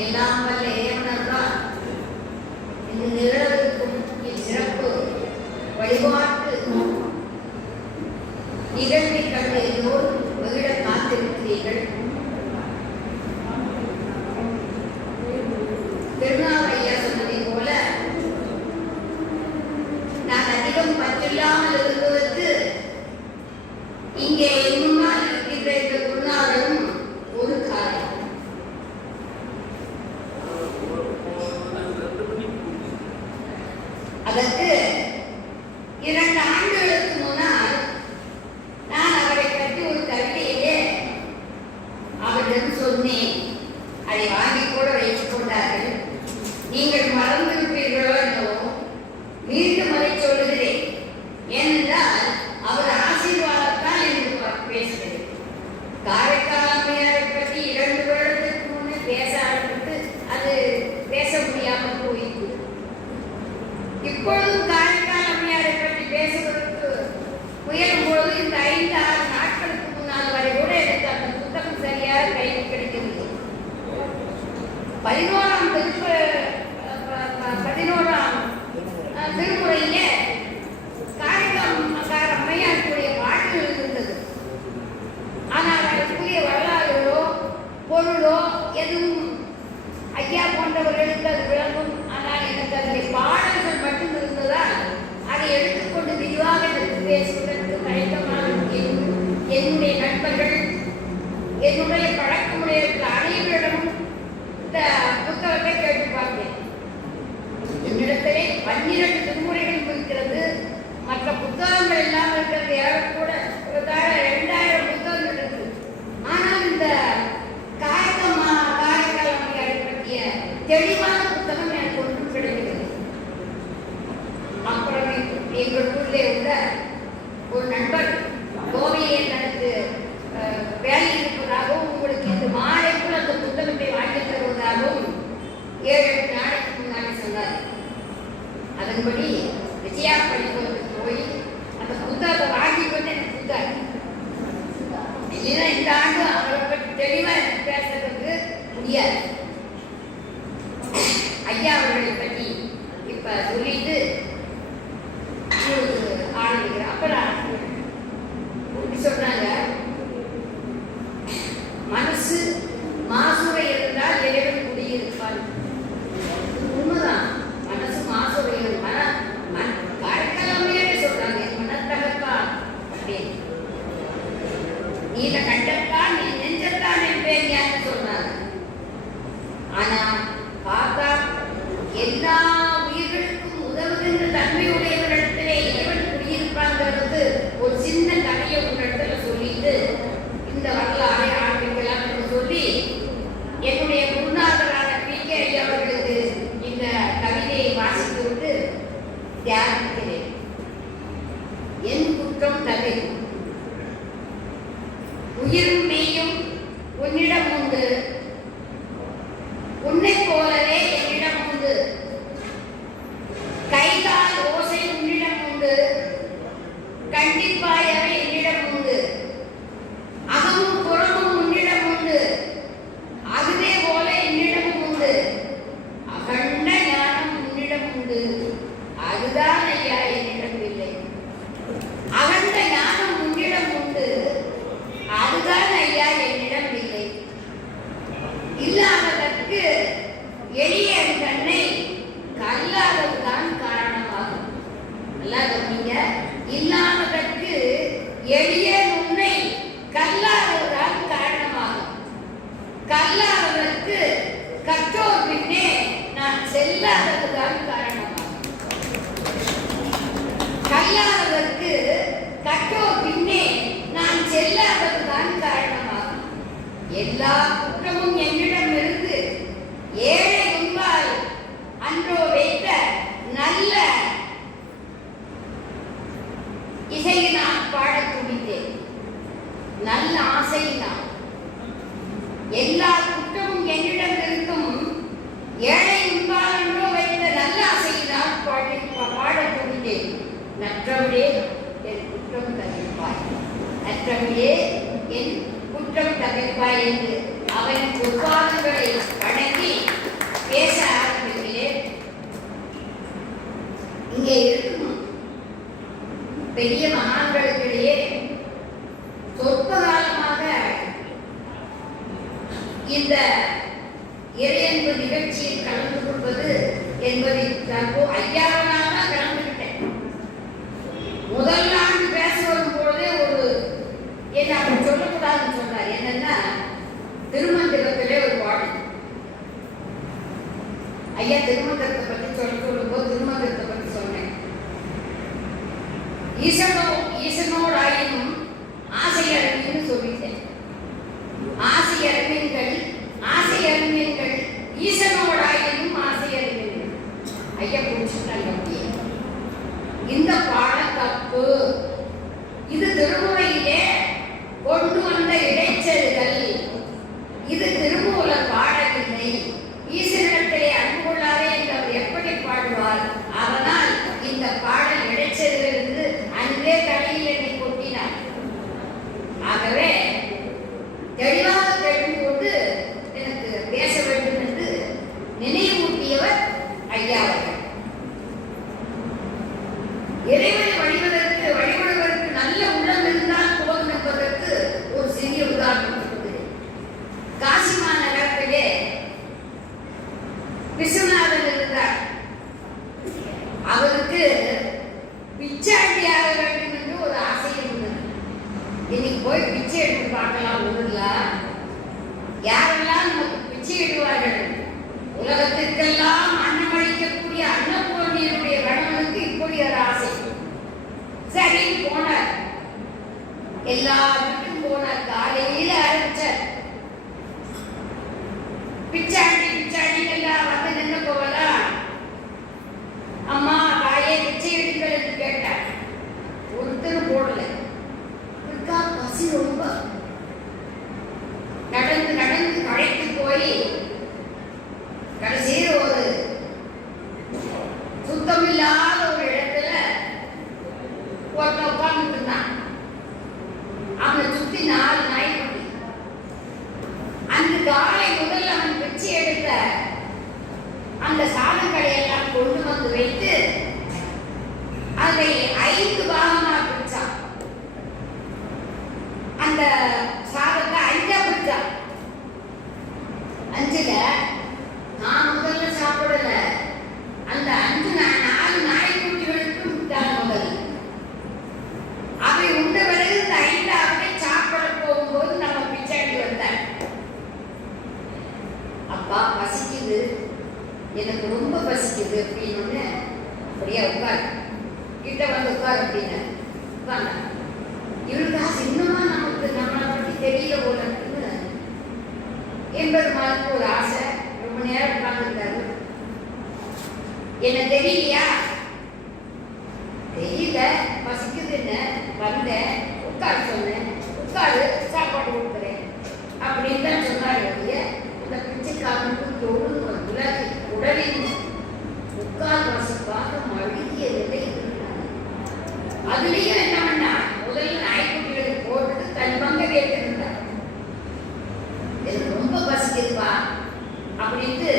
எல்லாம் வல்ல இறைவனர்தான் இந்த நிகழ்வுக்கும் இச்சிறப்பு வழிபாட்டு நிகழ்வை கண்டு எல்லோரும் மகிழ காத்திருக்கிறீர்கள். திருநாளையா சொன்னதை போல நான் அதிகம் பற்றில்லாமல் இருந்ததற்கு இங்கே முன்னால் இருக்கின்ற இந்த குருநாதரும் ஒரு காரணம். அதற்கு 2 ஆண்டுகளுக்கு முன்னால் நான் அவரை பற்றி ஒரு கவிதையிலே அவரிடம் சொன்னேன். அதை வாங்கி கூட வைத்துக் கொண்டார்கள். நீங்கள் மறந்திருப்பீர்களோ என்னவோ, மீண்டும் அதை சொல்லுகிறேன். ஏனென்றால் அவர் ஆசீர்வாதத்தால் என்று பேசுகிறேன். காரைக்கால் அம்மையாரை பற்றி 2 வருடத்துக்கு முன்னே பேச ஆரம்பித்து அது பேச முடியாமல் போயிட்டு இப்பொழுதும் காரைக்கால் அம்மையாரை பற்றி பேசுவதற்கு முயலும் பொழுது இந்த 5-6 நாட்களுக்கு முன்னால் வரை கூட எனக்கு அந்த புத்தகம் சரியாக கையில் கிடைக்கவில்லை. 11ஆம் திருமுறையிலே காரைக்கால் அம்மையாருடைய பாடல் இருந்தது. ஆனால் அதற்குரிய வரலாறுகளோ பொருளோ எதுவும் ஐயா போன்றவர்களுக்கு அது விளங்கும். ஆனால் எனக்கு அதில் பாடல்கள் மட்டும் இருந்ததால் அதை எடுத்துக்கொண்டு விரிவாக எடுத்து பேசுவதற்கு தயக்கமாக என்னுடைய நண்பர்கள், என்னுடைய பழக்கமுடையவர்கள் அனைவரிடமும் இந்த புத்தகத்தை கேட்டு பார்த்தேன். என்னிடத்திலே 12 திருமுறைகள் இருக்கிறது. மற்ற புத்தகங்கள் எல்லாம் இருக்கிறது. ஏறக்கூட 2000 புத்தகங்கள் இருக்கு. ஆனால் இந்த காரைக்கால் அம்மையாரை பற்றிய தெளிவான புத்தகம் எனக்கு ஒன்றும் கிடைக்கிறது. அப்புறம் எங்கள் ஊரிலே உள்ள ஒரு நண்பர் கோவையில் எனக்கு வேலை இருப்பதாகவும் உங்களுக்கு இந்த மாலைக்குள் அந்த புத்தகத்தை வாங்கி தருவதாகவும் 7-8 நாளைக்கு முன்னாடி சொன்னார். அதன்படி விஜயா படிப்பதற்கு போய் அந்த புத்தகத்தை வாங்கி கொண்டு எனக்கு கொடுத்தாரு. இல்லைன்னா இந்த ஆண்டு அவரை பற்றி தெளிவாக எனக்கு பேசுறதுக்கு முடியாது. ஐயா அவர்களை பற்றி இப்ப சொல்லிட்டு ஆரம்பிக்கிறேன். அப்புறம் சொன்னாங்க, மனசு மாசுரை இருந்தால் இறைவன் குடியிருப்பான். உண்மைதான். மனசு மாசுரை காரைக்கால் சொல்றாங்க, மனத்தகத்தான் அப்படின்னு. நீல கண்டத்தான் நீ நெஞ்சத்தான் என்பேன் யாரு சொன்னாங்க. ஆனா பார்த்தா எல்லா உயிர்களுக்கும் உதவுகின்ற தன்மையுடையவரிடத்திலே இறைவன் குடியிருப்பாங்கிறது ஒரு சின்ன கதையை உங்களிடத்துல சொல்லிட்டு இந்த வரலாறை ஆரம்பிக்கலாம் என்று சொல்லி என்னுடைய குருநாதரான PK ஐயா அவர்களுக்கு இந்த கவிதையை வாசித்து விட்டு தியானிக்கிறேன். என் குற்றம் தவிர உயிரும் மெய்யும் உன்னிடம் உண்டு, உன்னை போலவே என்னிடம் உண்டு, கைகால் ஓசை உன்னிடம் உண்டு, கண்டிப்பாய் அவை என்னிடம் உண்டு, அகமும் புறமும் உன்னிடம் உண்டு, அதுவே போல என்னிடம் உண்டு, அகண்ட ஞானம் உன்னிடம் உண்டு, அதுதான் ஐயா என்னிடம் இல்லை. அகண்ட ஞானம் உன்னிடம் உண்டு, அதுதான் ஐயா என்னிடம் இல்லை. இல்லாததற்கு எல்லா குற்றமும் என்னிடம் இருந்து ஏழை உண்பால் அன்றோ வைத்த நல்ல இசையினால் பாடத் துடித்தேன். நல்ல ஆசையினால் எல்லா குற்றமும் என்னிடம் இருந்தும் ஏழை உண்பால் அன்றோ வைத்த நல்ல ஆசையினால் பாடத் துடித்தேன். நற்றமிழே என் குற்றம் தவிர்ப்பாய், நற்றமிழே என் குற்றம் தவிர்ப்பாய் என்று அவன் பொற்பாதங்களை வணங்கி பேச ஆரம்பிக்கிறேன். இங்கே இருக்கும் பெரிய மகான்களுக்கிடையே சொற்ப காலமாக இந்த இறையன்பு நிகழ்ச்சியில் கலந்து கொள்வது என்பதை ஐயாவதாக கலந்துவிட்டேன். முதல் ஆண்டு பேச வரும்போதே என்ன அப்படி சொல்லக்கூடாதுன்னு சொன்னார். என்னன்னா, திருமந்திரத்திலே ஒரு பாடல், ஐயா திருமந்திரத்தை பற்றி சொல்லும்போது திருமந்திரத்தை பற்றி சொன்னேன். ஈசனோடாயினும் ஆசை அறிஞன்னு சொல்லிட்டேன். ஆசை அறிஞர்கள் ஈசனோடாயினும் ஆசை அறிஞர்கள். ஐயா புரிச்சுட்டாங்க. இந்த பாடம் தப்பு. இது திருமுறையிலே கொண்டு வந்த இடைச்சல்கள். இது திருமூலர் பாடவில்லை. ஈசனிடத்திலே அன்பு கொள்ளாதே என்று அவர் எப்படி பாடுவார்? அதனால் இந்த பாடல் இடைச்சலிலிருந்து அன்றே தலையில் என்னை கொட்டினார். ஆகவே தெளிவாக தெரிந்து கொண்டு எனக்கு பேச வேண்டும் என்று நினைவூட்டியவர் ஐயா அவர்கள். இறைவனை வழிபடுவதற்கு நல்ல உள்ளம் இருந்தால் போதும் என்பதற்கு ஒரு சிறிய உதாரணம் சொல்கிறேன். காசி மாநகரத்திலே விஸ்வநாதன் இருந்தார். அவருக்கு பிச்சாண்டியாக வேண்டும் என்று ஒரு ஆசை இருந்தது. இன்னைக்கு போய் பிச்சை எடுத்து பார்க்கலாம். ஊர்ல யாரெல்லாம் நமக்கு பிச்சை எடுவார்கள்? உலகத்திற்கெல்லாம் அன்னமளிக்கக்கூடிய அன்னபூர்ணியனுடைய கணவனுக்கு இப்படி ஒரு ஆசை. சரி போனார், எல்லா வீட்டுக்கும் போனார். காலையில ஆரம்பிச்சார். பிச்சாண்டி எல்லாம் வந்து நின்று போகலாம். அம்மா தாயே பிச்சை எடுங்கள் என்று கேட்டார். ஒருத்தரும் போடல. பசி ரொம்ப நடந்து களைத்து போய் கடைசியில் ஒரு சுத்தமில்லாத ஒரு இடத்துல ஒருத்த உட்கார்ந்துட்டு இருந்தான். அவனை சுத்தி 4 நாய்க்குட்டி. அன்று காலை முதல் அவன் பிச்சை எடுத்த அந்த சாதங்களை எல்லாம் கொண்டு வந்து வைத்து அதை 5 பாகமாக பிரிச்சான். அந்த சாதத்தை 5ஆ பிரிச்சான். 5ல நான் முதல்ல சாப்பிடல. அந்த 4 நாய்க்குட்டிகளுக்கும் விட்டான் முதல்ல. அவை உண்ட பிறகு இந்த 5ஆவதை சாப்பிட போகும்போது நம்ம பிச்சாண்டி வந்தார். அப்பா பசிக்குது, எனக்கு ரொம்ப பசிக்குது அப்படின்னு அப்படியே உட்கார், கிட்ட வந்து உட்கார் அப்படின்னு உட்கார்ந்த. இவருக்கு இன்னுமா நம்மளை பற்றி தெரியல போல இருக்குன்னு என்பது மாதிரி ஒரு ஆசை. ரொம்ப நேரம் உட்கார்ந்துருக்காரு. என்ன தெரியலையா? தெரியல, பசிக்குதுன்னு வந்தேன், உட்காரு சொன்னேன், உட்காரு சாப்பாடு கொடுக்குறேன் அப்படின்னு தான் சொன்னார். அந்த பிச்சைக்காரனுக்கு தொழுது உடலின் உட்கார் வசப்பாக மழுகிய நிலை இருந்தார். அதுலேயும் என்ன பண்ணா, முதல்ல நாய்க்குட்டிகளுக்கு போட்டு தன் பங்க கேட்டிருந்தார். எனக்கு ரொம்ப பசிக்குதுப்பா அப்படின்ட்டு,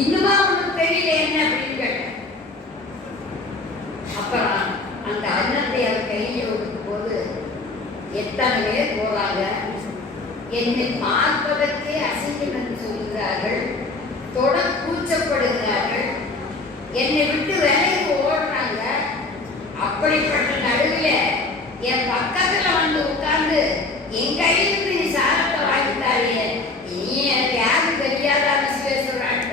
இன்னுமா உனக்கு தெரியல என்ன அப்படின்னு கேட்டேன். அப்புறம் அந்த அன்னத்தை அவர் கையில் கொடுக்கும் போது எத்தனை பேர் போறாங்க, என்னை பார்ப்பதற்கே அசிங்கம் என்று சொல்கிறார்கள், தொட கூச்சப்படுகிறார்கள், என்னை விட்டு விலைக்கு ஓடுறாங்க. அப்படிப்பட்ட நடுவில் என் பக்கத்துல வந்து உட்கார்ந்து என் கையிலிருந்து நீ சாரத்தை வாங்கிட்டாரு, நீ எனக்கு யாரும் தெரியாதா? விஸ்வேஸ்வராட்ட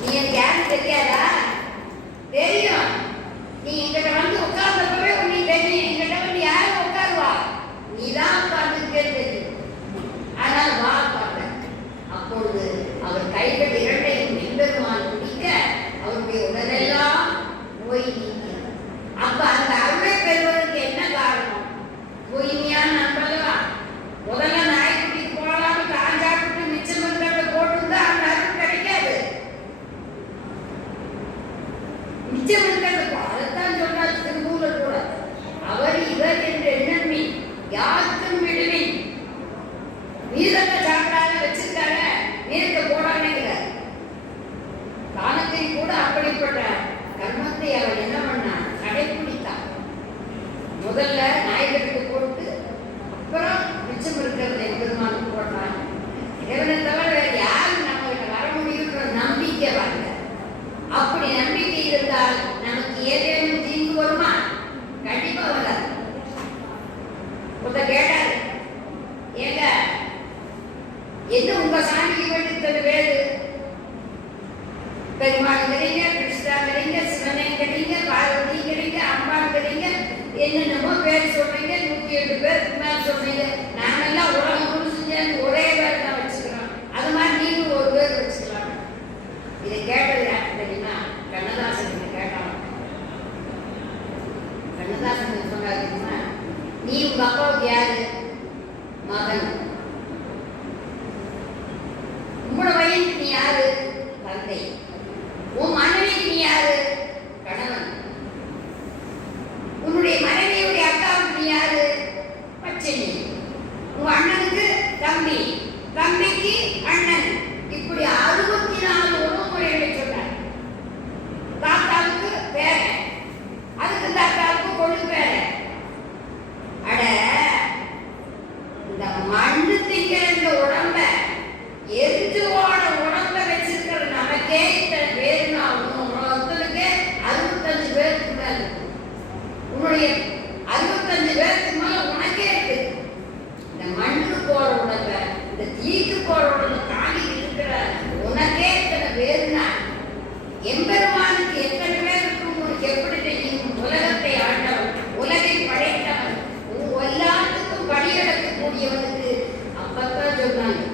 நீ எனக்கு யாரும் தெரியாதா? தெரியும். நீ எங்கிட்ட வந்து உட்கார்ந்தப்பவே நீ தெரியும். எங்கிட்ட வந்து யாரும் உட்காருவா? நீதான் உட்கார்ந்துருக்கேன்னு தெரியும். உண்ணும் விடுவின். மீதத்தை சாப்பிடாத வச்சிருக்காங்க, மீதத்தை போடாதேங்கிறார். காலத்தில் கூட அப்படிப்பட்ட கர்மத்தை அவர் என்ன பண்ணான், கடைபிடித்தான். முதல்ல நாய்களுக்கு போட்டு அப்புறம் மிச்சம் இருக்கிறது எம்பெருமானுக்கு போட்டான். இறைவனை தவிர வேற யாரும் நம்ம கிட்ட வர முடியுன்ற நம்பிக்கை வரல. அப்படி நம்பிக்கை இருந்தால் நமக்கு ஏதேனும் தீங்கு வருமா? கண்டிப்பா வராது. ஒருத்தர் கேட்டாரு, ஏங்க என்ன உங்க சாமிக்கு வேண்டித்தது வேறு? பெருமாள்ங்கிறீங்க, கிருஷ்ணாங்கிறீங்க, சிவனைங்கிறீங்க, பார்வதிங்கிறீங்க, அம்மாங்கிறீங்க, என்னென்னமோ பேர் சொல்றீங்க, 108 பேருக்கு மேல சொல்றீங்க. நாமெல்லாம் உலகம் முடிச்சுட்டு ஒரே பேர் தான் வச்சுக்கிறோம். அது மாதிரி நீங்க ஒரு பேர் வச்சுக்கலாம். இதை கேட்டது யாருக்கு தெரியுமா? கண்ணதாசன் கேட்டான். கண்ணதாசன் சொன்னார் தெரியுமா, நீ உங்க அப்பாவுக்கு யாரு? மகன். உங்களோட பையனுக்கு நீ யாரு? தந்தை. உன் மனைவிக்கு நீ யாரு? கணவன். உன்னுடைய மனைவியுடைய அக்காவுக்கு நீ யாரு? பச்சனி. உங்க அண்ணனுக்கு தம்பி, தம்பிக்கு அண்ணன். இப்படி 64 உறவுமுறைகளை சொன்னார். தாத்தாவுக்கு பேரன், அதுக்கு தாத்தாவுக்கு கொள்ளு பேரன். அட இந்த மண்ணு திங்கிற இந்த உடம்ப, எரிஞ்சு ஓட உடம்ப வச்சிருக்கிற நமக்கே இத்தனை பேருன்னா ஒருத்தனுக்கு 65 பேருக்கு மேல இருக்கு. உன்னுடைய 65 பேருக்கு மேல உனக்கே இருக்கு. இந்த மண்ணுக்கு போற உடம்ப, இந்த தீக்கு போற உடம்ப தாண்டி இருக்கிற உனக்கே இத்தனை பேருன்னா எம்பெருமானுக்கு எத்தனை பேர் இருக்கும் உனக்கு எப்படி தெரியும்? உலகத்தை ஆண்டவன், உலகை படைத்தவன், எல்லாத்துக்கும் படியெடுக்கக்கூடியவனுக்கு. அப்பத்தான் சொன்னாங்க,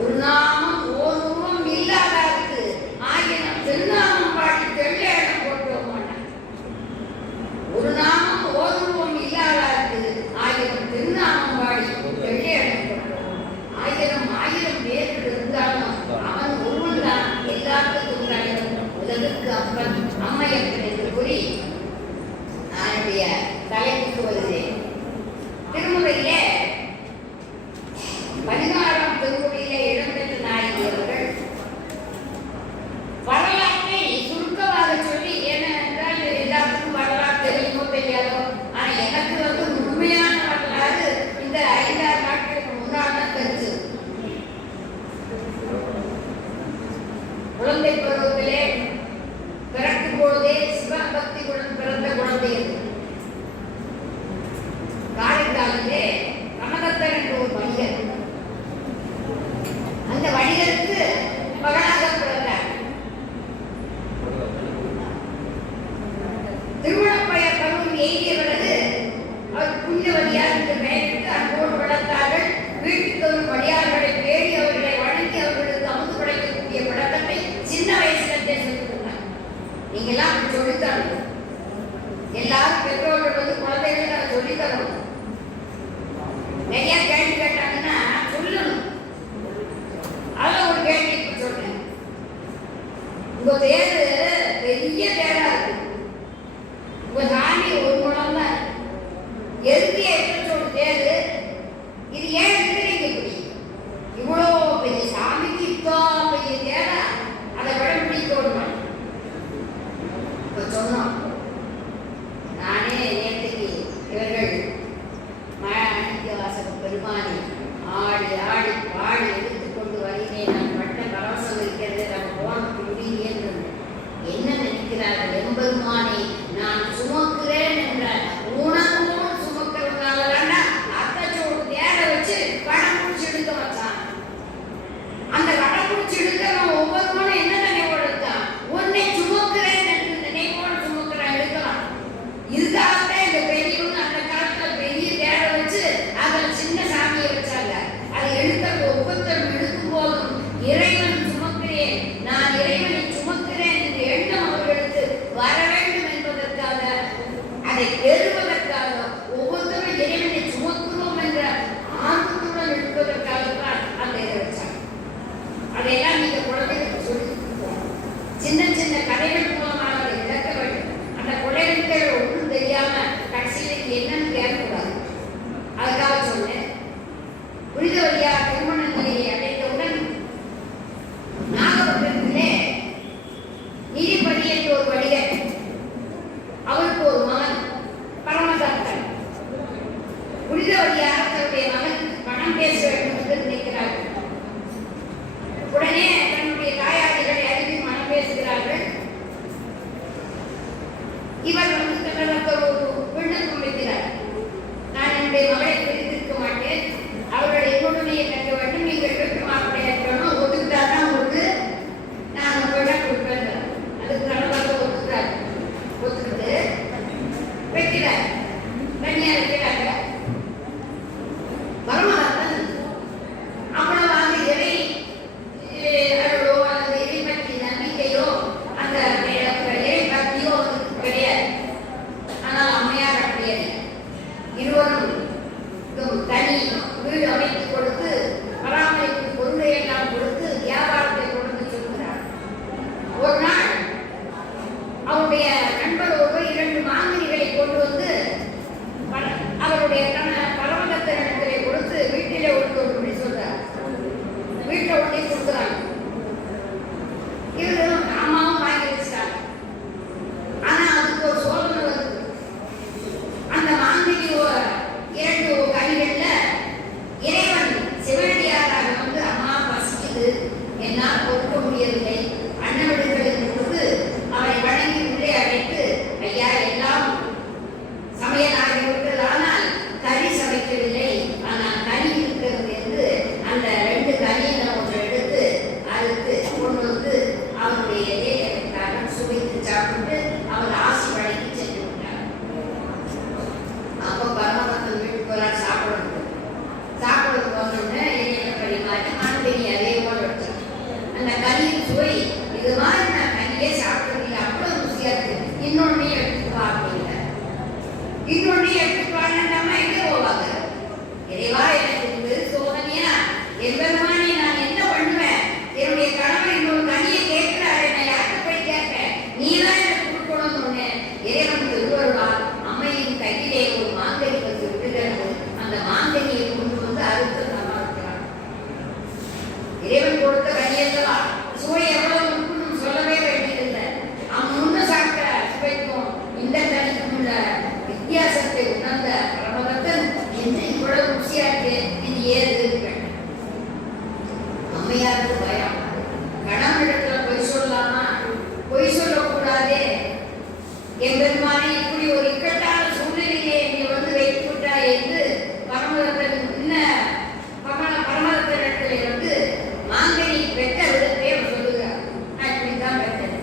ஒரு நாமம் ஓர் உருவம் இல்லாதாருக்கு ஆயிரம் திருநாமம் பாடி தெள்ள இடம் போட்டுவோம். ஒரு நாமம் ஓர் உருவம் இல்லாதாருக்கு ஆயிரம் திருநாமம் பாடி தெள்ள இடம் போட்டுவோம். ஆயிரம் பேர்கள் இருந்தாலும் அவன் ஒருவன் தான் எல்லாத்துக்கும் தலைவன், உலகுக்கு அப்பன், அம்மையப்பன் என்று கூறி என்னுடைய தலைப்புக்கு வருகிறேன். திருமுறையிலே 16ஆம் திருமுறையிலே இடம்பெற்ற நாயகி அவர்கள் வரலாற்றை சுருக்கமாக சொல்லி, ஏனென்றால் எல்லாருக்கும் வரலாறு தெரியுமோ தெரியாதோ, ஆனா எனக்கு முழுமையான வரலாறு இந்த 5-6 நாட்களுக்கு முன்னால் தான் தெரிஞ்சது. குழந்தை பருவத்திலே பிறக்கும் பொழுதே சிவபக்தியுடன் பிறந்த குழந்தை அது. காரைக்காலிலே கனகத்தன் என்ற ஒரு வணிகர், அந்த வணிகருக்கு மகனாக பிறந்தார். திருமணப்பய பருவம் எய்திய பிறகு அவர் புண்ணியவதியார் என்று பெயரிட்டு அன்போடு வளர்த்தார்கள். வீட்டுக்கு ஒரு வழியாளர்களை பேடி அவர்களை வணங்கி அவர்களுக்கு அமுது படைக்கக்கூடிய பழக்கத்தை சின்ன வயசுல சொல்லியிருந்தார். நீங்கெல்லாம் அப்படி சொல்லித்தரணும். எல்லாரும் பெற்றோர்கள் குழந்தைகளுக்கு அதை சொல்லித்தரணும். நிறைய கேள்வி கேட்டாங்கன்னா சொல்லணும். அதான் ஒரு கேள்வி இப்ப சொல்றேன். உங்க தேரு பெரிய தேரா இருக்கு, உங்க சாமி ஒரு குளம் தான், எதுக்கு எத்தோட தேரு? இது ஏன் இருக்கிறீங்க இப்படி? இவ்வளோ பெரிய சாமிக்கு இத்தோ பெரிய தேரா, அதை விட பிடிக்கணுமா? இப்ப சொன்னோம். நானே நேற்றுக்கு இவர்கள் மாணிக்கவாசகம் பெருமானி ஆடி ஆடி பாடி எடுத்துக்கொண்டு வருகிறேன். நான் பட்ட கவசம் இருக்கிறது, நான் போனதுக்கு முடியேன். என்ன நினைக்கிறார்கள்? எம்பெருமானை நான் சுமக்கிறேன் என்ற உணர்வோடு சுமக்கிறதுனால வேண்டாம் அத்தச்சோடு தேட வச்சு கடம் பிடிச்சி எடுக்க வச்சான். அந்த கடம் பிடிச்சி எடுக்கிறவன் ஒவ்வொருவனும் என்ன நினைவோடு இருக்கான்? உன்னை சுமக்கிறேன் என்று நினைவோடு சுமக்கிறேன் எடுக்கலாம். இதுக்காகத்தான் இந்த பெரியவங்க அந்த காலத்துல பெரிய தேட வச்சு அதில் சின்ன சாமியை வச்சாங்க. அதை எடுத்த ஒவ்வொருத்தரும் எடுக்கும் போதும் இறைவன் சுமக்கிறேன், நான் இறைவனை சுமக்கிறேன் என்ற எண்ணம் அவர்களுக்கு வர வேண்டும் என்பதற்காக அதை பெருவ தனி வீடு அமைத்து கொடுத்து பராமரிப்பு பொருளை எல்லாம் கொடுத்து வியாபாரத்தை தொடர்ந்து சொல்கிறார். ஒரு நாள் அவருடைய நண்பரோடு 2 மாங்கனிகளை கொண்டு வந்து அவருடைய பரமதத்தினத்திலே கொடுத்து வீட்டிலே ஒன்று சொல்றார். வீட்டில் ஒன்றே கொடுக்குறாங்க. இவரும் அம்மாவும் வாங்கி வச்சிட்டாங்க. ஆனா அதுக்கு ஒரு சோதனை வருது. அந்த மாங்கனி 2 கனிகள்ல இறைவன் சிவனடியாராக வந்து அம்மா பசிக்குது, என்னால் பொறுக்க முடியவில்லை, அன்னவிடுகளின் பொழுது அவரை வணங்கி உள்ளே அழைத்து, ஐயா எல்லாம் சமையல் ஆகிவிட்டது, ஆனால் கறி சமைக்கவில்லை, ஆனால் கனி இருக்கிறது என்று அந்த 2 கனியை ஒன்று எடுத்து அறுத்து கொண்டு வந்து அவருடைய இலைக்காக சுவைத்து சாப்பிட்டு அவர் ஆசி வழங்கி சென்று விட்டார். அப்போ பரமதத்தன் வீட்டுக்கு ஒரு நாள் சாப்பிடுறதுக்கு வந்தோடனே இலையை பரிமாறி மாங்கனி அதே போல வச்சார். அந்த கனியின் சுவை, இது மாதிரி நான் கனியே சாப்பிட்டதில்லை, அவ்வளோ ருசியா இருக்கு, இன்னொன்னே எடுத்துக்குவா அப்படிங்கிற. இன்னொன்னே எடுத்துக்குவான்னா எங்கே போவாங்க? இறைவா எனக்கு சோதனையா, எவ்வளவானே நான் என்ன பண்ணுவேன்? என்னுடைய கணவர் இன்னொரு கனியை கேட்கிறாரு, நான் யாருக்கு போய் கேட்பேன்? நீதான் எனக்கு கொடுக்கணும்னு சொன்னேன். இறைவன் திருவருளால் அம்மையின் கையிலே ஒரு மாங்கனி வந்து விட்டுகிறது. அந்த மாங்கனியை கொண்டு வந்து அறுத்து நம்ம இருக்கிறார். இறைவன் கொடுத்த கனியல்லவா, சுவை எவ்வளவு இருக்குன்னு சொல்லவே வேண்டியதில்லை. அவன் முன்ன சாப்பிட்ட சுவைக்கும் இந்த கனிக்கும் உள்ள வித்தியாசத்தை உணர்ந்த பரமதத்தன், என்ன இவ்வளவு ருசியா இருக்கு, இது ஏது? அம்மையாருக்கு பயம். கணவனிடத்துல பொய் சொல்லலாமா? பொய் சொல்லக்கூடாதே. என் பெருமானே, இப்படி ஒரு இக்கட்டான சூழ்நிலையை என்னை வந்து வைத்து விட்டாய் என்று பரமதத்தினிடத்திலே வந்து மாங்கனி பெற்ற விதத்தை அவர் சொல்லுகிறார். நான் இப்படித்தான் பெற்றேன்.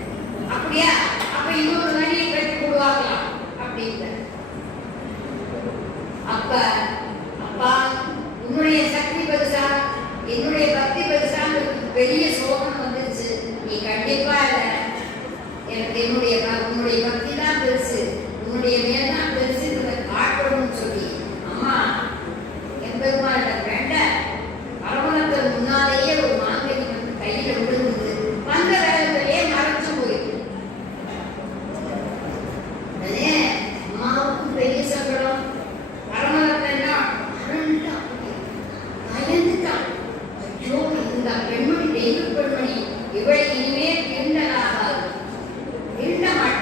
அப்படியா? அப்ப இன்னொரு கனியை பெற்று கொடுவாங்களாம் அப்படின்ற. அப்பா உன்னுடைய சக்தி பெருசா, என்னுடைய பக்தி பெருசான்னு பெரிய சோகம் வந்துருச்சு. நீ கண்டிப்பா எனக்கு உன்னுடைய பக்தி தான் பெருசு, உன்னுடைய மேல் தான் பெருசு, காட்டணும்னு சொல்லி அம்மா எம்பெருமாள் வேண்டாம். பரமதத்தன் முன்னாலேயே ஒரு மாங்கனி வந்து கையில விழுந்தது. வந்த வேகத்திலேயே மறைச்சு போயிட்டு அம்மாவுக்கும் பெரிய சங்கடம். பரமதத்தன் பயந்துட்டான். ஐயோ, இந்த பெண்மணி தெய்வ பெண்மணி, இவளை இனிமேல் திருண்டலாகாது, திருண்ட மாட்டான்.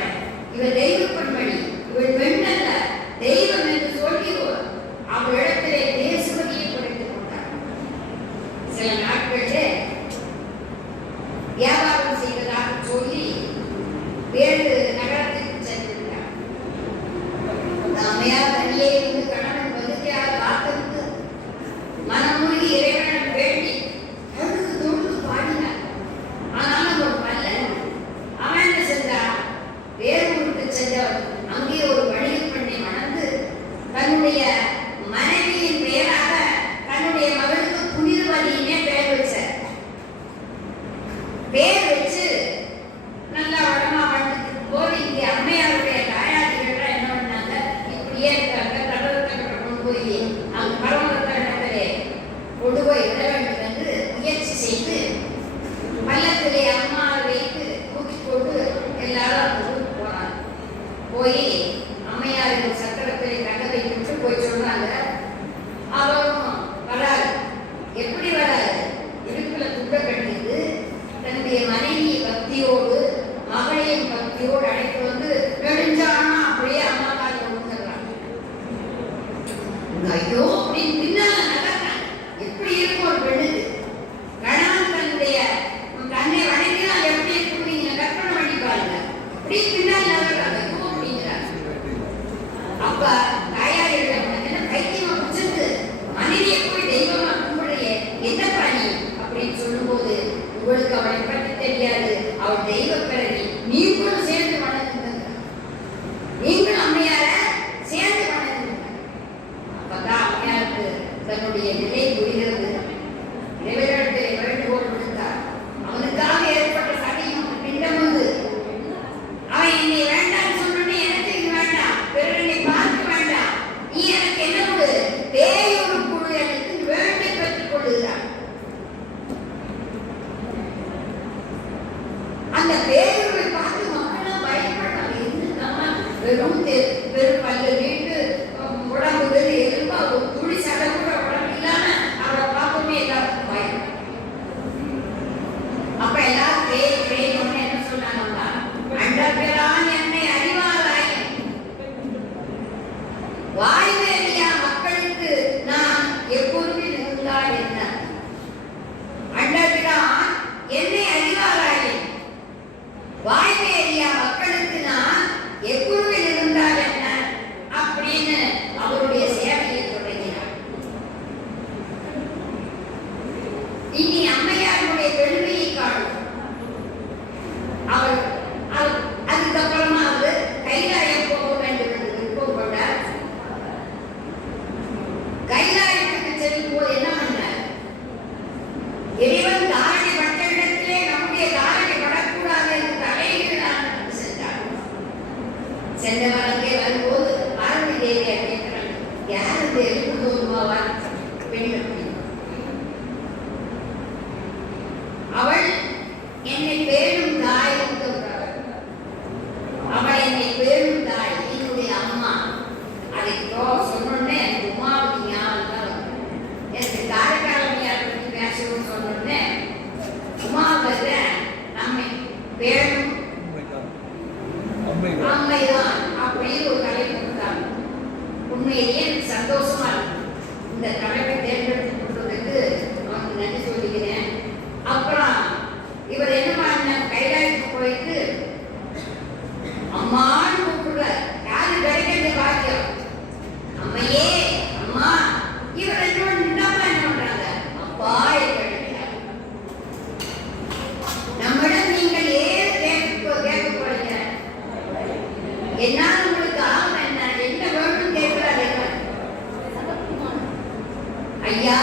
ஐயா,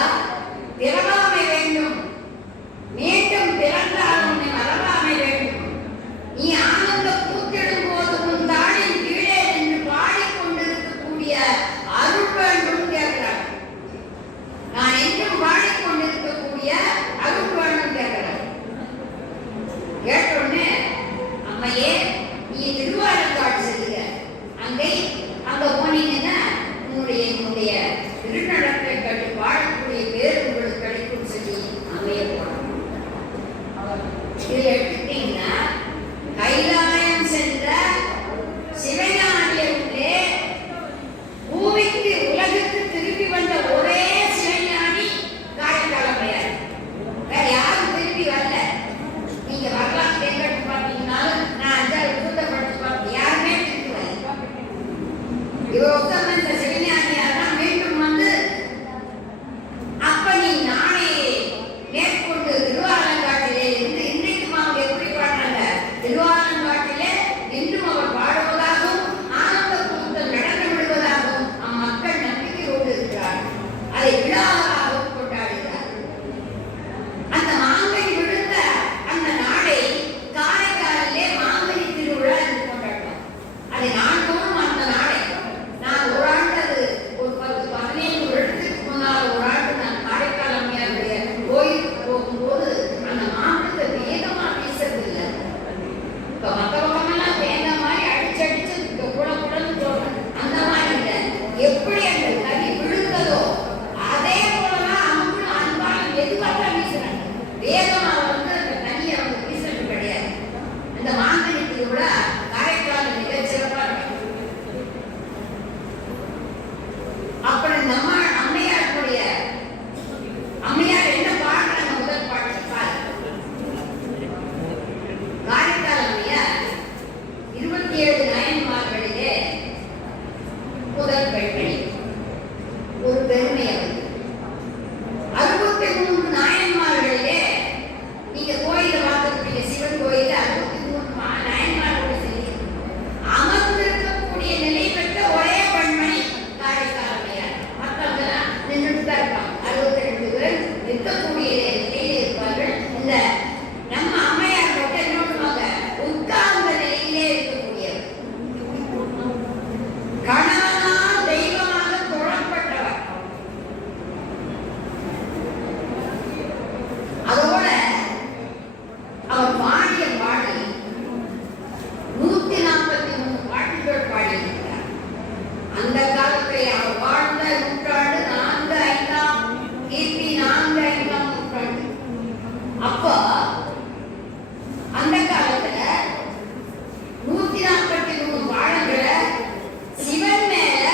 பிறவாமை வேண்டும், மீண்டும் பிறந்தால் உன்னை மறவாமை வேண்டும். நீ ஆனந்த கூத்திடும் போது உன் தாளின் கீழே நின்று பாடிக்கொண்டிருக்கக்கூடிய அருள் வேண்டும் கேட்கிறார். நான் என்றும் பாடிக்கொண்டிருக்கக்கூடிய அருள் வேண்டும் கேட்கிறார். கேட்டோடனே, அம்மையே நீ திருவாரூர் செல்லுங்க, அங்க போனீங்கன்னா உன்னுடைய திருநடத்தை கட்டி வாழக்கூடிய பேர் உங்களுக்கு கிடைக்கும் சொல்லி அம்மையை போனோம். இதில் எடுத்துட்டீங்கன்னா கைலாயம் சென்ற சிவஞானியர்களே பூமிக்கு உலகுக்கு திரும்பி வந்த ஒரே சிவஞானி காரைக்கால் அம்மையார். வேற யாரும் திரும்பி வரல. நீங்க வரலாம் கேட்டு பார்த்தீங்கன்னாலும் நான் அஞ்சாவது கூட்ட படிச்சு பார்த்தேன், யாருமே திரும்பி வரல. இவங்க இந்த சிவஞானியார் தான் மீண்டும் வந்து அப்ப நீ நானே மேற்கொண்டு திருவாலங்காட்டிலே இருந்து இன்றைக்கும் அவங்க எப்படி பாடுறாங்க, திருவாலங்காட்டிலே இன்றும் அவர் பாடுவதாகவும் ஆனந்த கூட்டம் நடந்து விடுவதாகவும் அம்மக்கள் நம்பிக்கையோடு இருக்கிறார். அதை விழாவாகவும் கொண்டாடுகிறார். அந்த மாங்கனி விழுந்த அந்த நாளை காரைக்காலிலே மாங்கனி திருவிழா என்று கொண்டாடுவோம். அதை நான்கும் அந்த நாளை நான் ஒரு ஆண்டு அது ஒரு 10-15 வருடத்துக்கு முன்னால் ஒரு ஆண்டு நான் காரைக்கால் அம்மையாருடைய கோயிலுக்கு போகும்போது அந்த மாங்கத்தை வேகமா வீசறதில்லை. இப்ப மற்ற பக்கமெல்லாம் வேக மாதிரி அடிச்சடிச்சு குடன்னு போடுறேன். அந்த மாதிரி இல்லை. எப்படி அந்த கனி விழுந்ததோ அதே போலதான் அவங்களும் அன்பாலும் எதுவாக வீசுறாங்க. வேகமா வந்து அந்த கனியை அவங்க வீசுறது கிடையாது. அந்த மாங்கனி திருவிழா காரைக்கால் மிக சிறப்பாக இருக்கும். அப்புறம் நம்ம அம்மையார் என்ன பாடுறாங்க, முதல் பாட்டு பாரு. காரைக்கால் அம்மையார் 27 நாயன்மார்களிலே முதல் பெண்மணி. ஒரு பெருமை அது. 63 நாயன்மார்களிலே நீங்க கோயில பார்த்துருப்பீங்க, சிவன் கோயில 63 நாயன்மார்களோடு சேர்ந்து அமர்ந்திருக்கக்கூடிய நிலை பெற்ற ஒரே பெண்மணி காரைக்கால் அம்மையார். மற்றவங்கெல்லாம் நின்றுட்டு தான் இருப்பாங்க. 62 பேர் நிற்கக்கூடிய நிலையிலே இருப்பார்கள். இந்த நம்ம அம்மையார் மட்டும் என்ன பண்ணுவாங்க, உட்கார்ந்த நிலையிலே இருக்கக்கூடியவர். கணவனால் தெய்வமாக தொழப்பட்டவர். அதோட அவர் பாடிய பாடல் 143 பாட்டுகள் பாடியிருக்கிறார். அந்த காலத்தில் அவர் வாழ்ந்த நூற்றாண்டு 4-5 கிபி 4-5 நூற்றாண்டு. அப்போ அந்த காலத்துல 143 பாடல்களை சிவன் மேல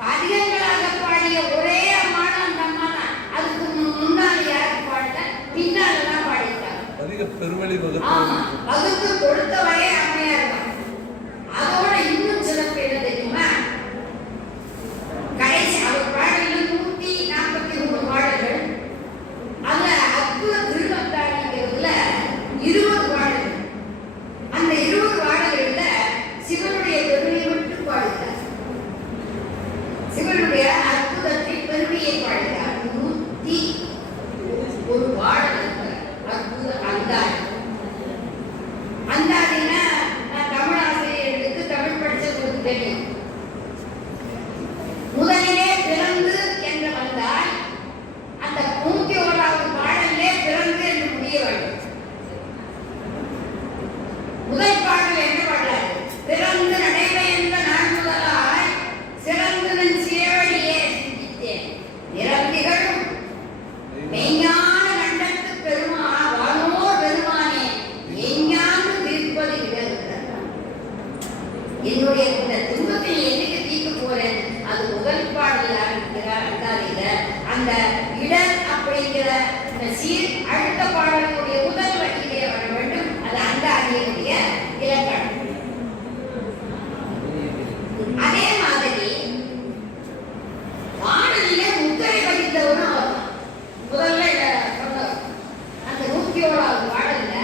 பதிகங்களாக பாடிய ஒரே அம்மான அந்த அம்மா தான். அதுக்கு முன்னாடி யாருக்கு பாடல, பின்னாலதான் பாடிட்டாங்க. வகுத்து கொடுத்தவரே அம்மையார் தான். அதோட இன்னும் சிறப்பு என்ன தெரியுமா, கடைசி அவர் பாடல்கள் 143 பாடல்கள். அதுல அற்புத திருவந்தாடிங்கிறதுல 20 பாடல்கள். அந்த 20 பாடல்கள்ல சிவனுடைய பெருமையை மட்டும் பாடுகிறார். சிவனுடைய அற்புதத்தின் பெருமையை பாடுகிறார். 101 பாடல் அற்புத அந்தாதி. அந்தாதினா தமிழ் ஆசிரியர்களுக்கு தமிழ் படிச்சவங்களுக்கு தெரியும். முதலிலே பிறந்து என்று வந்தால் அந்த 101வது பாடலே பிறந்து என்று முடிய வேண்டும். முதல் பாடல் என்ன பாடல், பிறந்து நடைபெயர்ந்த நாள் முதலாய் சிறந்து நன் சேவடியே சிந்தித்தேன் நிறந்திகளும் மெய்ஞான கண்டத்து வானோர் பெருமானே எஞ்ஞான்னு தீர்ப்பது இடர்கிறார். என்னுடைய இந்த துன்பத்தை என்னைக்கு தீர்க்க போறேன், அது முதல் பாடல் ஆரம்பிக்கிறார் அந்தாதியில. அந்த இடர் அப்படிங்கிற இந்த சீர் அடுத்த பாடலுடைய முதல் வழியிலே வர வேண்டும். அது அந்தாதியினுடைய இலக்கணம். அதே மாதிரி பாடலிலே முத்திரை பதித்தவரும் அவர் முதல்ல சொன்னவர். அந்த 101வது பாடல்ல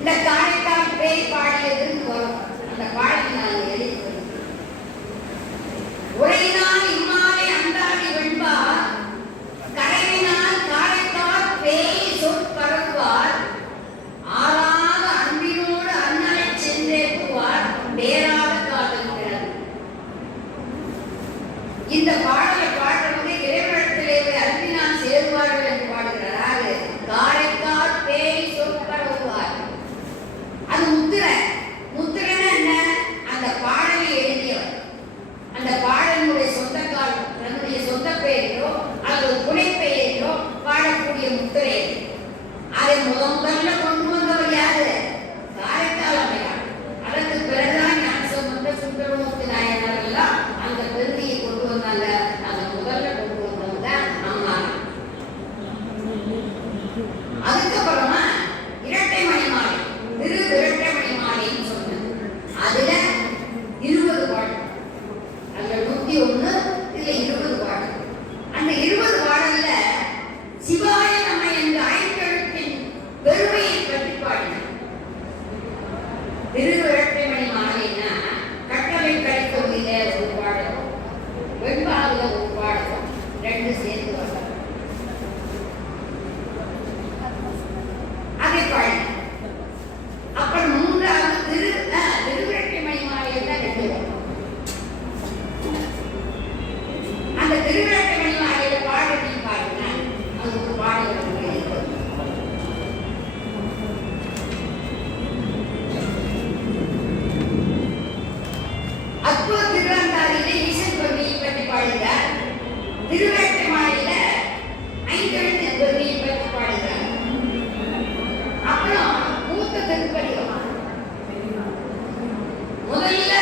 இந்த காரைக்கால் பேய் பாடியதுன்னு வரும். அந்த பாடல் நான் எழுதி உரையினால் இம்மாலை அந்தாதி வெண்பா அதை முதல்ல கொண்டு வந்தவர் யாரு? காரைக்கால் அம்மையார். அதற்கு பிறகுதான் ஞானசம்பந்த சுந்தரமூர்த்தி நாயனார் எல்லாம் அந்த பெருமையை கொண்டு வந்தாங்க. அதை முதல்ல கொண்டு வந்தவங்க அம்மா. அதுக்கப்புறமா இரட்டை மணி மாலை, திரு இரட்டை மணி மாலைன்னு சொன்னது. அதுல 20 பாடல், அதுல 101, இதுல 20 பாடல். அந்த 20 பாடல்ல சிவாய நம என்ற ஐந்தெழுத்தின் பெருமையை பற்றி பாடினார். திரு இரட்டை மணி மாலைன்னா கட்டளை கழித்தொழில ஒரு பாடலும் வெண்பாவில ஒரு பாடலும் ரெண்டு சேர்ந்து வரும். அதை பாடினார். அப்புறம் மூன்றாவது திருவிரட்டை மணி மாலையில் தான் 2 வரும். அந்த திருவிரட்டை மணி மாலையில பாடலை பாருங்க, அது ஒரு பாடல் இருக்கு. அற்புத திருவந்தாதியில ஈசன் பெருமையை பற்றி பாடுகிறார். திருவேட்டை மாலையில ஐந்தெழுத்தின் பெருமையை பற்றி பாடுகிறார். அப்புறம் மூத்த திருப்பதிகம் முதல்ல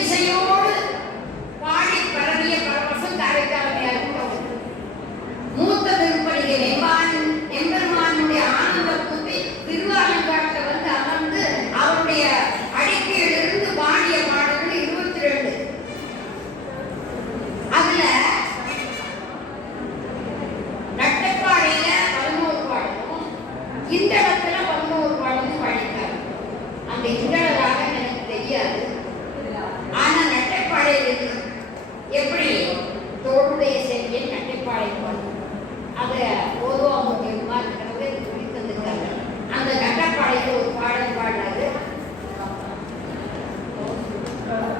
இசையோடு பாடி பரவிய பரவசம் காரைக்கால். மூத்த திருப்பதிகை எம்பெருமானுடைய ஆனந்த கூத்தி திருவாலங்காட்டில் வந்து அமர்ந்து அவருடைய அடிக்கையிலிருந்து பாடிய பாடல்கள் 22. அதுல நட்டைப்பாடையில 11 பாடலும், இந்த இடத்துல 11 பாடலும் பாடிட்டார். அந்த இந்தளராக எனக்கு தெரியாது. ஆனா நட்டைப்பாடையில் இருக்கு. எப்படி தோளுடைய செவியன் நட்டைப்பாடை பாடும், அதை ஓதுவாமூர்த்தி இருக்கிறவங்க சொல்லி தந்திருக்காங்க. அந்த நட்டைப்பாடையில் ஒரு பாடல் பாடினாரு.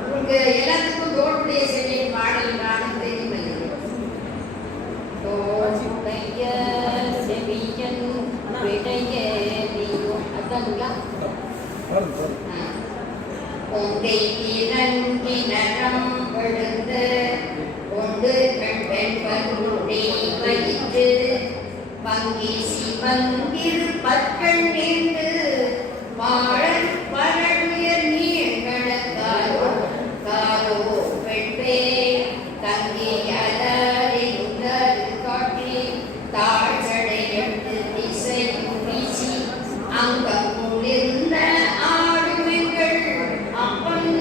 உங்களுக்கு எல்லாத்துக்கும் தோளுடைய செவியன் பாடல் நானும் தெரியுமில்லை. தோளுடைய செவியன் விடைய நீயும் அதானுங்களா? பொங்கை திறங்கினரம் எழுந்து கொண்டு கண்பெண்பருடை வைத்து பங்கி சிவங்கிரு பற்கள் நீண்டு பாழல் பரடுயர் நீழ்கணக்காரோ காரோ பெண்பே தங்கி அலறி உடல் காட்டி தாழ்சடையெடுத்து திசை வீசி அங்கம் குளிர்ந்த ஆடுமெங்கள் அப்பன்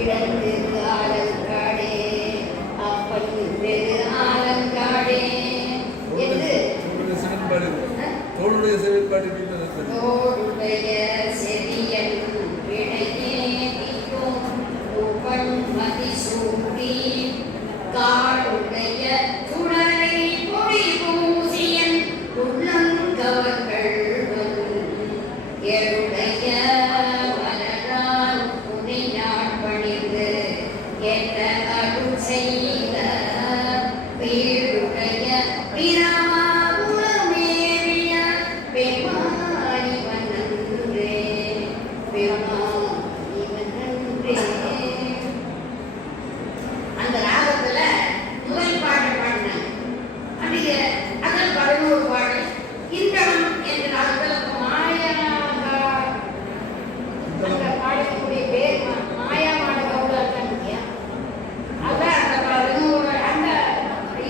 இடந்து ஆலங்காடே, அப்பன் பெரு ஆலங்காடே என்று தோளுடைய செவியன் விடையேதிக்கும் உபன் மதிசூடி காடுடைய சுடரை பொடி பூசியன் உள்ளங்கவர்கள் எருடைய மலரால் புனையாட் பணிந்து என்ற அருள் செய்த வீடுடைய பிரமாபுரமேறிய பெருமானிவன் நன்றே, பெருமானிவன் நன்றே. அந்த ராகத்துல முதல் பாட்டு பாடினாங்க. அன்றைய அதில் 11 பாடல். இந்தளம் என்ற ராகத்துல அந்த பாடக்கூடிய பேர் மாயா மாடகவுல இருக்காங்க. அதான் அந்த 11 அந்த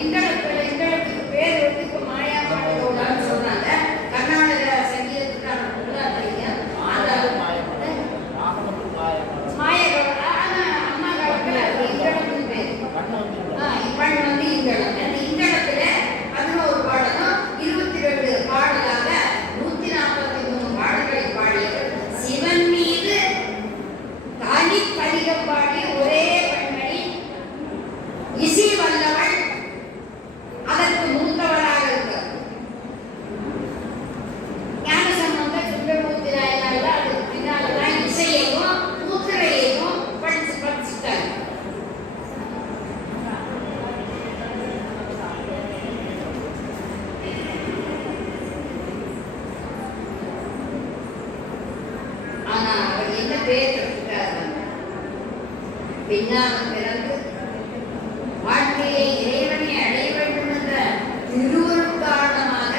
இந்தளத்துக்கு பேர் வந்து இப்ப மாயா மாடகவுலான்னு சொல்றாங்க. கர்நாடக சங்கீதத்துக்கான மாயகவுலா. ஆனா அம்மா காலத்துல இந்தளத்துக்கு பேர் இப்பன் வந்து இந்தளம். அந்த இந்தளத்துல 11 பாடலும் 22 பாடலாக 143 பாடல்களை பாடியவர் சிவன் மீது தனி பதிகம் பாடி ஒரே பெண்மணி இசை வல்லவள், அதற்கு மூத்தவராக இருக்கிறார். ஞானசம்பந்த சுந்தரமூர்த்தி நாயனார் அதுக்கு பின்னால்தான் இசையையும் முத்திரையையும் படிச்சுட்டார். ஆனா அவர் என்ன பேர் கற்றுக்கிறார்? பின்னாக பிறகு வாழ்க்கையை இறைவனை அடைய வேண்டும் என்ற திருவருள் காரணமாக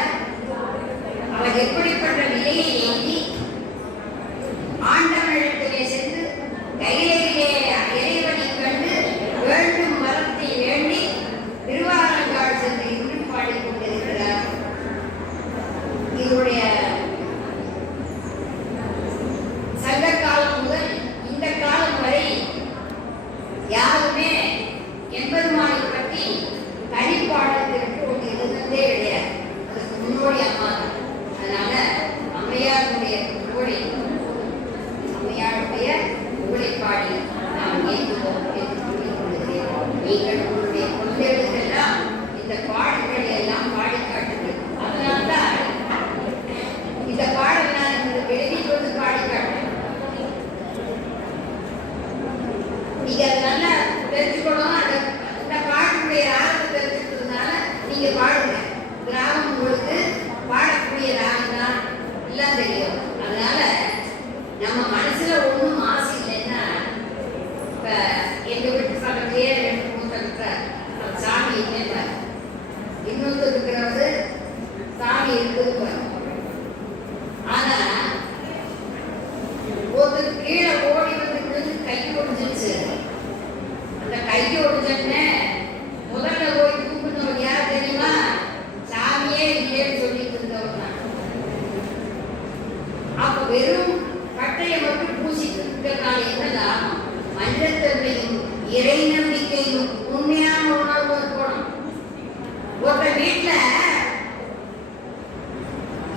வீட்டுல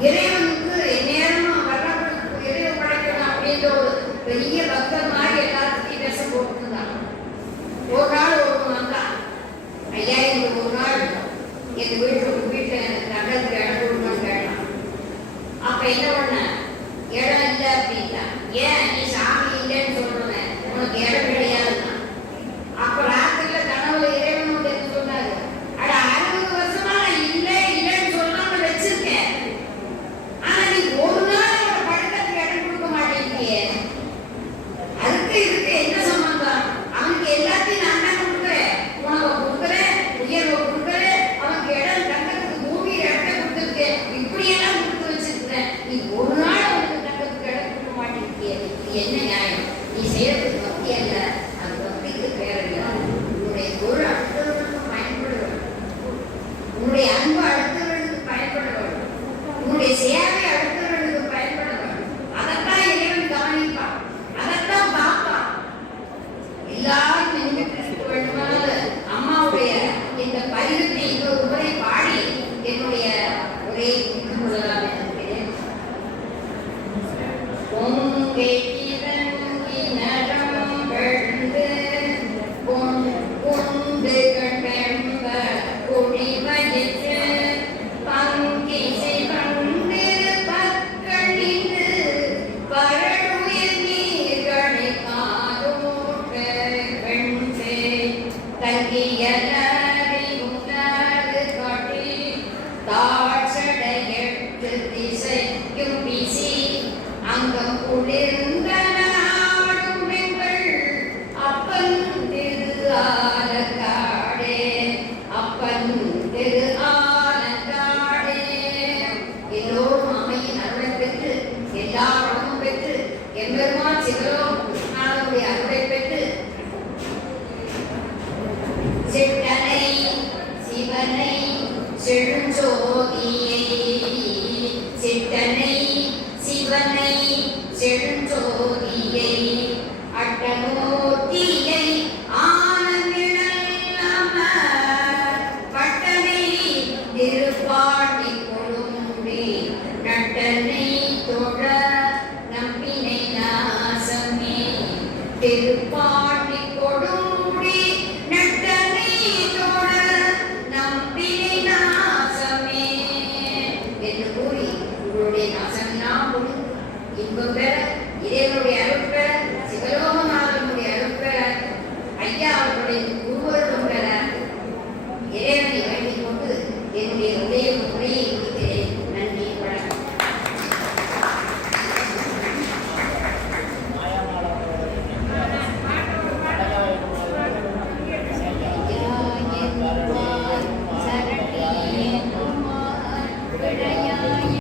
இறைவனுக்கு நேரமும் வர்றவனுக்கு இறைவன் படைக்கணும் அப்படின்ற ஒரு பெரிய பக்தர் மாதிரி எல்லாத்துக்கும் பேச போட்டுருந்தாங்க. ஒரு நாள் ஒருவன் வந்தான், ஐயா இந்த ஒரு நாள் எங்க வீட்டுல எனக்கு நகருக்கு இடம் கொடுக்கணும்னு கேட்டான். அப்ப என்ன பண்ண, இடம் இல்லை அப்படின்னா, ஏன் நீ சாமி இல்லைன்னு சொல்றேன், உனக்கு இடம் கிடையாதுன்னா. அப்ப ராத்திரில கனவுல இறைவன் வந்து என்ன சொன்னாரு, அட 60 வருஷமா நான் இல்லை இல்லைன்னு சொல்லாம வச்சிருக்கேன், ஆனா நீ ஒரு நாள் அவரை படுக்கிறதுக்கு இடம் கொடுக்க மாட்டேங்கிறியே, அதுக்கு இதுக்கு என்ன சம்பந்தம்? அவனுக்கு எல்லாத்தையும் நான் தான் கொடுக்குறேன், உணவை கொடுக்குறேன், உயர்வை கொடுக்குறேன், அவனுக்கு இடம் தங்கத்துக்கு பூமியில இடத்தை கொடுத்துருக்கேன், இப்படியெல்லாம் கொடுத்து வச்சிருக்கிறேன், நீ ஒரு நாள் அவனுக்கு தங்கத்துக்கு இடம் கொடுக்க மாட்டேங்கிறியே, இது என்ன நியாயம்? நீ செய்யறதுக்கு பக்தி அல்ல, அது பக்திக்கு பேர் இல்லை. உன்னுடைய பொருள் அடுத்தவர்களுக்கு பயன்பட வேண்டும், உன்னுடைய அன்பு அடுத்தவர்களுக்கு பயன்பட வேண்டும், உன்னுடைய சேவை அடுத்தவர்களுக்கு பயன்பட வேண்டும். அதைத்தான் இறைவன் கவனிப்பான், அதைத்தான் பார்ப்பான். எல்லாரும் நினைத்து வேண்டுமானால அம்மாவுடைய இந்த பரிவத்தை இன்னொரு முறை பாடி என்னுடைய ஒரே கொள்ளலாம் இருக்கிறேன். பொங்கை இறங்கி நடம் வெண்டு கொண்டு கண்டெம்ப கொடி வயிற்று பங்கி சிவந்து பக்கணிந்து பரடுயிர் நீர்களை காதோட்ட வெண்சே தங்கியலறி உணர்வு காட்டி தாழ்சடை எட்டு திசைக்கும் வீசி அங்கம் குளிர்ந்த நாடும் எங்கள் அப்பன் திரு ஆலங்காடே, அப்பன் திரு ஆலங்காடே. எல்லோரும் அம்மையின் அருளை பெற்று எல்லா வளமும் பெற்று எம்பெருமான் சிவலோக கிருஷ்ணாவுடைய அருளை பெற்று சிட்டனை சிவனை செழுஞ்சோதியை, சிட்டனை சிவனை செழுஞ்சோதியை